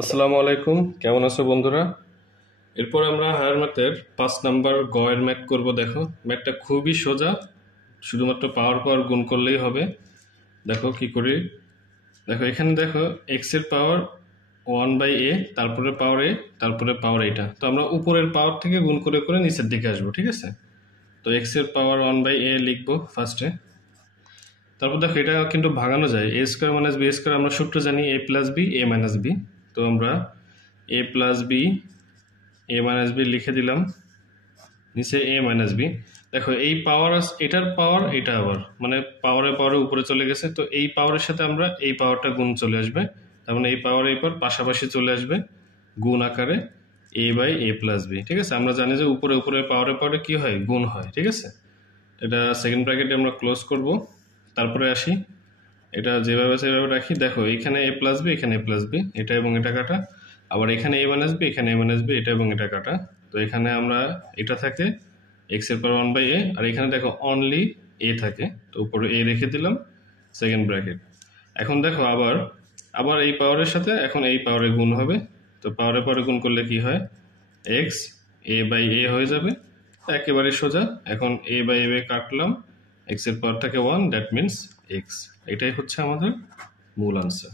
আসসালামু আলাইকুম, কেমন আছো বন্ধুরা? এরপর আমরা হায়ার ম্যাথের 5 নাম্বার গয়ের ম্যাথ করব। দেখো ম্যাথটা খুবই সোজা, শুধুমাত্র পাওয়ার পাওয়ার গুণ করলেই হবে। দেখো কি করি। দেখো এখানে দেখো এক্স এর পাওয়ার 1/a, তারপরে পাওয়ার এ, তারপরে পাওয়ার এটা। তো আমরা উপরের পাওয়ার থেকে গুণ করে করে নিচের দিকে আসবো, ঠিক আছে? তো এক্স এর পাওয়ার 1/a লিখবো ফার্স্টে। তারপর দেখো এটা কিন্তু ভাঙানো যায়, এ স্কোয়ার মাইনাস বি স্কোয়ার আমরা সূত্র জানি, এ plus B A minus B. তো আমরা এ plus B A minus B লিখে দিলাম, নিচে এ মাইনাস বি। দেখো এই পাওয়ার, এটার পাওয়ার এটা আবার মানে পাওয়ারে পাওয়ারে উপরে চলে গেছে, তো এই পাওয়ারের সাথে আমরা এই পাওয়ারটা গুণ চলে আসবে। তার মানে এই পাওয়ার এই পাওয়ার পাশাপাশি চলে আসবে গুণ আকারে, এ বাই এ প্লাস বি। ঠিক আছে, আমরা জানি যে উপরে উপরে পাওয়ারে পাওয়ারে কি হয়, গুণ হয়। ঠিক আছে, এটা সেকেন্ড ব্র্যাকেটে আমরা ক্লোজ করব। তারপরে আসি, এটা যেভাবে সেভাবে রাখি। দেখো এখানে এ প্লাস বি, এখানে এ প্লাস বি, এটা এবং এটা কাটা। আবার এখানে এ মাইনাস বি, এখানে এ মাইনাস বি, এটা এবং এটা কাটা। তো এখানে আমরা এটা থাকে এক্স এর পাওয়ার 1/a, আর এখানে দেখো অনলি এ থাকে, তো উপরে এ রেখে দিলাম সেকেন্ড ব্র্যাকেট। এখন দেখো আবার আবার এই পাওয়ারের সাথে এখন এই পাওয়ারে গুণ হবে। তো পাওয়ারে পাওয়ারে গুণ করলে কি হয়, এক্স এ বাই এ হয়ে যাবে, একেবারে সোজা। এখন এ বাই এ কাটলাম, এক্স এর পাওয়ার থাকে 1, দ্যাট মিনস এক্স। এটাই হচ্ছে আমাদের মূল আনসার।